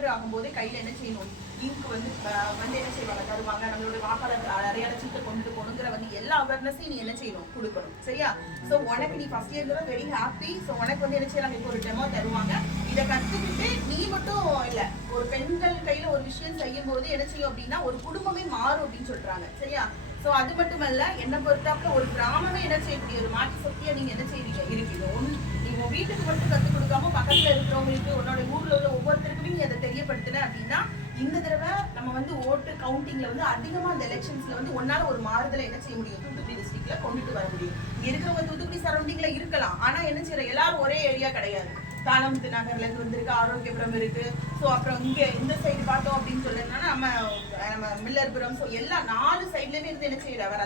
Enter ஆகும்போது கையில் என்ன செய்யணும், இங்கு வந்து என்ன செய்வாங்க தருவாங்க, நம்மளுடைய வாக்காளர் அடையாள சீட்டை கொண்டு போகணுங்கிற எல்லா அவேர்னஸையும் நீ என்ன செய்யணும், கொடுக்கணும். சரியா? ஸோ உனக்கு நீ ஃபர்ஸ்ட் இயர்ல வெரி ஹாப்பி. ஸோ உனக்கு என்ன செய்யறாங்க, இப்போ ஒரு டெமோ தருவாங்க. இதை கற்றுக்கிட்டு நீ மட்டும் இல்லை, ஒரு பெண்கள் கையில ஒரு விஷயம் செய்யும் போது என்ன செய்யும் அப்படின்னா ஒரு குடும்பமே மாறும் அப்படின்னு சொல்றாங்க. சரியா? ஸோ அது மட்டுமல்ல, என்னை பொறுத்தாப்புல ஒரு கிராமமே என்ன செய்யக்கூடிய ஒரு மாற்று சக்தியா நீங்க என்ன செய்வீங்க இருக்கீங்க. நீங்க வீட்டுக்கு மட்டும் கற்றுக் கொடுக்காம பக்கத்துல இருக்கிறவங்களுக்கு உன்னோட ஊர்ல உள்ள ஒவ்வொருத்தருக்குமே நீ அதை தெரியப்படுத்தின அப்படின்னா இந்த தடவை நம்ம வந்து ஓட்டு கவுண்டிங்ல வந்து அதிகமா அந்த எலெக்ஷன்ஸ்ல வந்து ஒன்னால ஒரு மாறுதலை என்ன செய்ய முடியும், தூத்துக்குடி டிஸ்ட்ரிக்ட்ல கொண்டுட்டு வர முடியும். இருக்கிறவங்க தூத்துக்குடி சரௌண்டிங்ல இருக்கலாம், ஆனா என்ன செய்யற எல்லாரும் ஒரே ஏரியா கிடையாது. தானமுத்து நகர்ல இருந்து வந்திருக்கு, ஆரோக்கியபுரம் இருக்கு, ஸோ அப்புறம் இங்க இந்த சைடு பார்த்தோம் அப்படின்னு சொல்லணும்னா நம்ம மில்லர்புரம், ஸோ எல்லா 4 சைட்லயுமே இருந்து என்ன செய்யற வர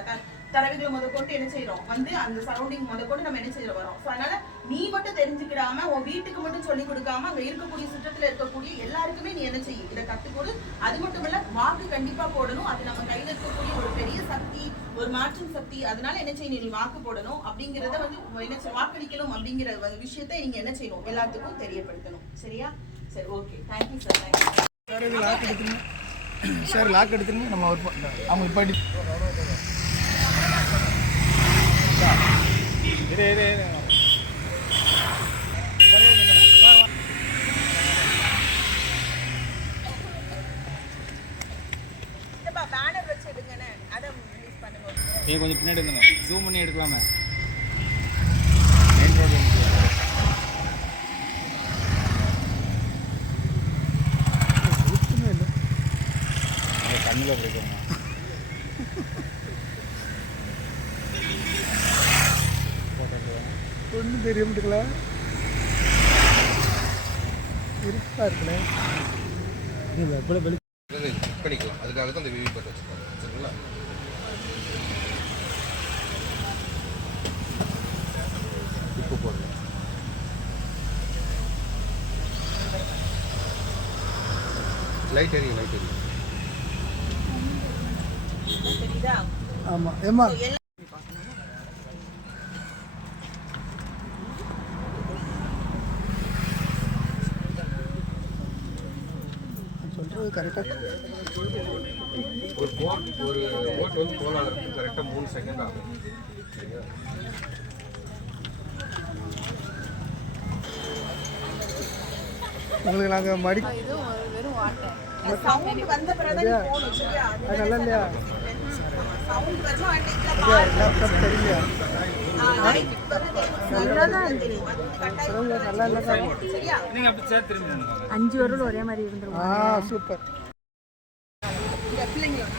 தரவுகளை முதற்கொண்டு என்ன செய்யறோம் வந்து அந்த சரௌண்டிங் முதற்கொண்டு நம்ம என்ன செய்யற வரோம். ஸோ அதனால நீ மட்டும் தெரிஞ்சுக்கிடாம உன் வீட்டுக்கு மட்டும் சொல்லி கொடுக்காம அங்க இருக்கக்கூடிய சுற்றத்துல இருக்கக்கூடிய எல்லாருக்குமே நீ என்ன செய்யும், இதை கத்துக்கொடு. அது மட்டும் இல்ல, வாக்கு கண்டிப்பா போடணும். அது நம்ம கையில இருக்கக்கூடிய ஒரு பெரிய சக்தி, ஒரு மாற்றும் சக்தி. அதனால என்ன செய்யணும், நீ வாக்கு போடணும் அப்படிங்கறத வந்து என்ன வாக்களிக்கணும் அப்படிங்கிற விஷயத்தை நீங்க என்ன செய்யணும், எல்லாத்துக்கும் தெரியப்படுத்தணும். சரியா? சரி, okay, thank you sir. Thank you sir. Log எடுத்துருங்க. நம்ம அவங்க இப்போ பேனர் வச்சு எடுங்கன்னு அதை ரிலீஸ் பண்ணுங்க. நீங்க கொஞ்சம் பின்னாடி இருந்துங்க, ஜூம் பண்ணி எடுக்கலாமே. கண்ணில் பிடிக்கணும். ஒன்றும் தெரிய முடியல, இருப்பா இருக்குல்ல. பண்ணிக்கலாம், அதுக்காக தான் இந்த விவி பட் வச்சுருக்காங்க. சரிங்களா? இப்போ போடுங்க. லைட் எரியும், லைட் எரியும். ஆமாம் ஏம்மா சொல்கிறது கரெக்டாக. ஒரு ஓட்டு வந்து போலாகிறதுக்கு கரெக்டாக 3 செகண்ட் ஆகும். சரிங்களா? உங்களுக்கு நாங்கள் மடி சவுண்ட் வந்த பிறகு தான் போணும். சரியா? அது நல்லா இல்லையா? சவுண்ட் வரணும். லேப்டாப் சரியா? நல்லா இல்லை. சரியா? நீங்கள் அப்படி சேர்த்து திரும்பி 5 வருடம் ஒரே மாதிரி இருந்துருவோம். சூப்பர். இந்த பிள்ளைங்களோட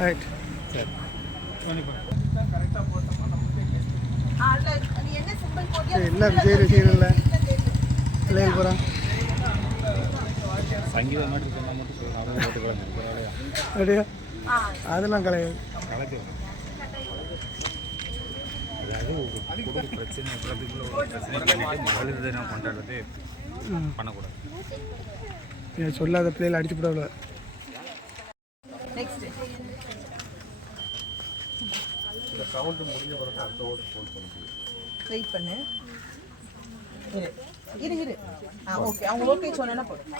ரைட் சரி. கரெக்டாக போட்டோம்னா நீ என்ன சிம்பிள் போட்டியா எல்லாம் விஜய் ரசிகர்கள் பிள்ளைகள் போகிறான். சங்கீதம் மட்டும் சொன்னால் மட்டும் அவங்க போட்டுக்கலாம். அப்படியா? அதெல்லாம் கிடையாது. அதாவது குடும்ப பிரச்சனை பிரச்சனை பண்ணிட்டு மகளிர் தினம் கொண்டாடுறது பண்ணக்கூடாது. சொல்லாத பிள்ளைகளை அடிச்சு போடல. நெக்ஸ்ட் இந்த சவுண்டு முடிஞ்ச பிறகு அடுத்த ஓட்டு ஃபோன் பண்ணுங்க. வெயிட் பண்ணு. இரு. ஓகே, அவங்க ஓகே சொன்னா போதும்.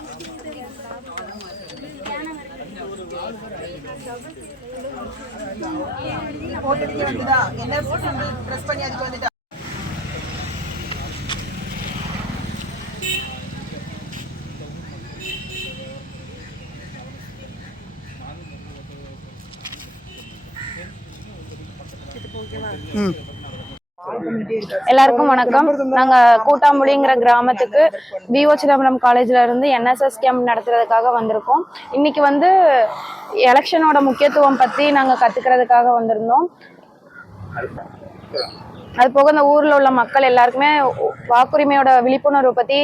போட்டதுக்கு வந்துதா? என்ன சிம்பிள் பிரஸ் பண்ணி அதுக்கு வந்துட்டா? எல்லாருக்கும் வணக்கம். நாங்க கூட்டாம்புலிங்கிற கிராமத்துக்கு விஓ சிதம்பரம் காலேஜ்ல இருந்து என்எஸ்எஸ் கேம்ப் நடத்துறதுக்காக வந்திருக்கோம். இன்னைக்கு வந்து எலெக்ஷனோட முக்கியத்துவம் பத்தி நாங்க கத்துக்கிறதுக்காக வந்திருந்தோம். அது போக இந்த ஊர்ல உள்ள மக்கள் எல்லாருக்குமே வாக்குரிமையோட விழிப்புணர்வு பத்தி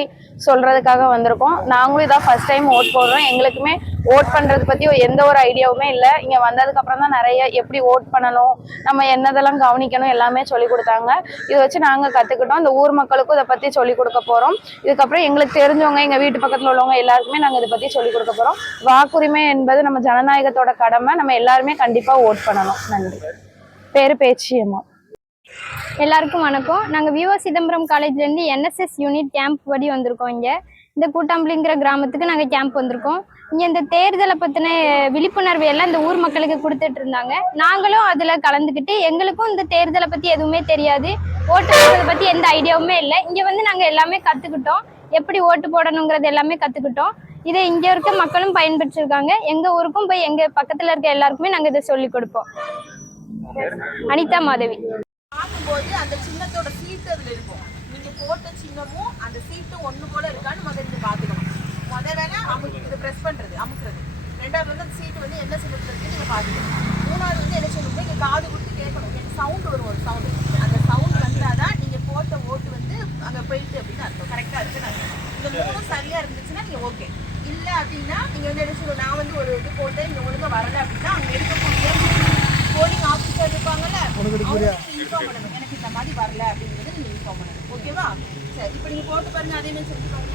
சொல்றதுக்காக வந்திருக்கோம். நாங்களும் இதான் ஃபர்ஸ்ட் டைம் ஓட் போடுறோம். எங்களுக்குமே ஓட் பண்றது பத்தி எந்த ஒரு ஐடியாவுமே இல்லை. இங்க வந்ததுக்கு அப்புறம் தான் நிறைய எப்படி ஓட் பண்ணணும், நம்ம என்னதெல்லாம் கவனிக்கணும் எல்லாமே சொல்லி கொடுத்தாங்க. இதை வச்சு நாங்க கத்துக்கிட்டோம். இந்த ஊர் மக்களுக்கும் இதை பத்தி சொல்லி கொடுக்க போறோம். இதுக்கப்புறம் எங்களுக்கு தெரிஞ்சவங்க, எங்க வீட்டு பக்கத்துல உள்ளவங்க எல்லாருக்குமே நாங்க இதை பத்தி சொல்லி கொடுக்க போறோம். வாக்குரிமை என்பது நம்ம ஜனநாயகத்தோட கடமை. நம்ம எல்லாருமே கண்டிப்பா ஓட் பண்ணணும். நன்றி. பேரு பேச்சியம்மா. எல்லாருக்கும் வணக்கம். நாங்கள் விவோ சிதம்பரம் காலேஜ்லேருந்து என்எஸ்எஸ் யூனிட் கேம்ப் படி வந்திருக்கோம். இங்கே இந்த கூட்டாம்பலிங்கிற கிராமத்துக்கு நாங்கள் கேம்ப் வந்திருக்கோம். இங்கே இந்த தேர்தலை பற்றின விழிப்புணர்வு எல்லாம் இந்த ஊர் மக்களுக்கு கொடுத்துட்டு இருந்தாங்க. நாங்களும் அதில் கலந்துக்கிட்டு எங்களுக்கும் இந்த தேர்தலை பற்றி எதுவுமே தெரியாது, ஓட்டு போடுறதை பற்றி எந்த ஐடியாவுமே இல்லை. இங்கே வந்து நாங்கள் எல்லாமே கற்றுக்கிட்டோம், எப்படி ஓட்டு போடணுங்கிறது எல்லாமே கற்றுக்கிட்டோம். இதை இங்கே இருக்க மக்களும் பயன்பெற்றிருக்காங்க. எங்கள் ஊருக்கும் போய் எங்கள் பக்கத்தில் இருக்க எல்லாருக்குமே நாங்கள் இதை சொல்லிக் கொடுப்போம். அனிதா மாதவி. பார்க்கும்போது அந்த சின்னத்தோட சீட்டு அதுல இருக்கும். நீங்க போட்ட சின்னமும் அந்த சீட்டும் ஒண்ணு போல இருக்கான்னு முதல்ல நீங்க பாத்துக்கணும். வேலை இதை ப்ரெஸ் பண்றது, அமுக்குறது. ரெண்டாவது வந்து அந்த சீட்டு வந்து என்ன சின்னத்துல இருக்கு நீங்க பாத்துக்கணும். மூணாவது வந்து என்ன சொல்லணும், நீங்க காது கொடுத்து கேட்கணும். எனக்கு சவுண்ட் வரும், ஒரு சவுண்டு. அந்த சவுண்ட் வந்தாதான் நீங்க போட்ட ஓட்டு வந்து அங்க போயிட்டு அப்படின்னு அர்த்தம், கரெக்டா இருக்குன்னு அர்த்தம். இந்த மூணும் சரியா இருந்துச்சுன்னா நீங்க ஓகே. இல்ல அப்படின்னா நீங்க வந்து என்ன சொல்லணும், நான் வந்து ஒரு இது போட்டேன் இங்க ஒழுங்கா வரல அப்படின்னா அங்க இருக்கக்கூடிய போலிங் ஆஃபீஸர் இருப்பாங்கல்ல, இன்ஃபார்ம் பண்ணணும், எனக்கு இந்த மாதிரி வரல அப்படிங்கிறது நீங்க இன்ஃபார்ம் பண்ணணும். ஓகேவா? சரி, இப்போ நீங்க போட்டு பாருங்க, அதே மாதிரி செஞ்சு பாருங்க.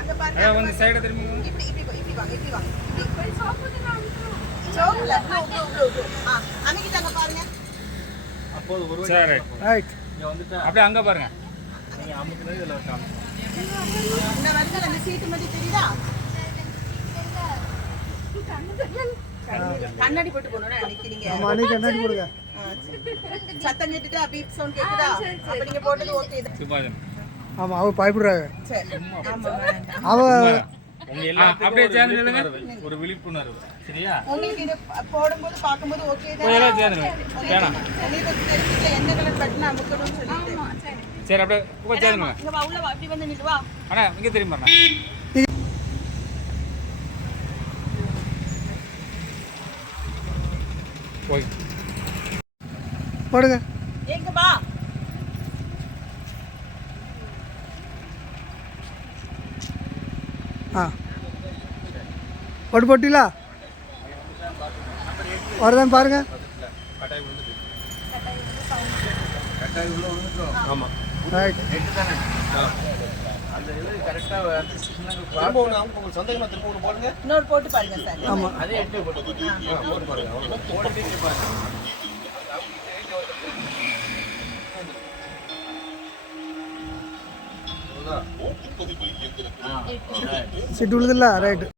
அங்க பாருங்க, வந்து சைடு திரும்பி இப்படி இப்படி இப்படி வாங்க, இப்படி வாங்க, இப்படி சோப்புல ப்ளூ அமைக்கிட்டாங்க பாருங்க. அப்போது ஒரு சரி ரைட். அப்படியே அங்கே பாருங்க. இந்த வருஷம் அந்த சீட்டு மட்டும் தெரியுதா? கண்ணாடி போட்டு போகணும்னா நிக்கிறீங்க. அன்னைக்கு கண்ணாடி போடுங்க. சத்தம் கேட்டுட்டு பீப் சவுண்ட் கேக்குதா? அப்ப நீங்க போட்டது ஓகே தான். சுபாஜன் ஆமாம், அவ பயப்படுறாங்க. சரி, ஆமா. அவ உங்க எல்லாம் அப்படியே சேர்ந்து நில்லுங்க. ஒரு விழிப்புணர்வு, சரியா? உங்களுக்கு இது போடும்போது பார்க்கும்போது ஓகே தான். எல்லாம் சேர்ந்து வேணாம். உங்களுக்கு தெரிஞ்சுக்கல எந்த கலர் பட்டன் அமுக்கணும்னு சொல்லிட்டு. சரி, அப்படியே போய் சேர்ந்துங்க. இங்க வா, உள்ள வா, அப்படி வந்து நில்லு வா. அண்ணா இங்கே திரும்பி வரணும். போய் போடுங்க. எங்க வா. ஆ போட்டு போட்டிங்களா? வருதான்னு பாருங்க. ஆமா. ரைட். திரும்ப ஒன்று உங்களுக்கு சந்தேகமா திரும்ப ஒன்று போடுங்க. இன்னொரு போட்டு பாருங்க சார். ஆமாம், போட்டு பாருங்க. சீட்டு விழுதுல்ல? ரைட்டு.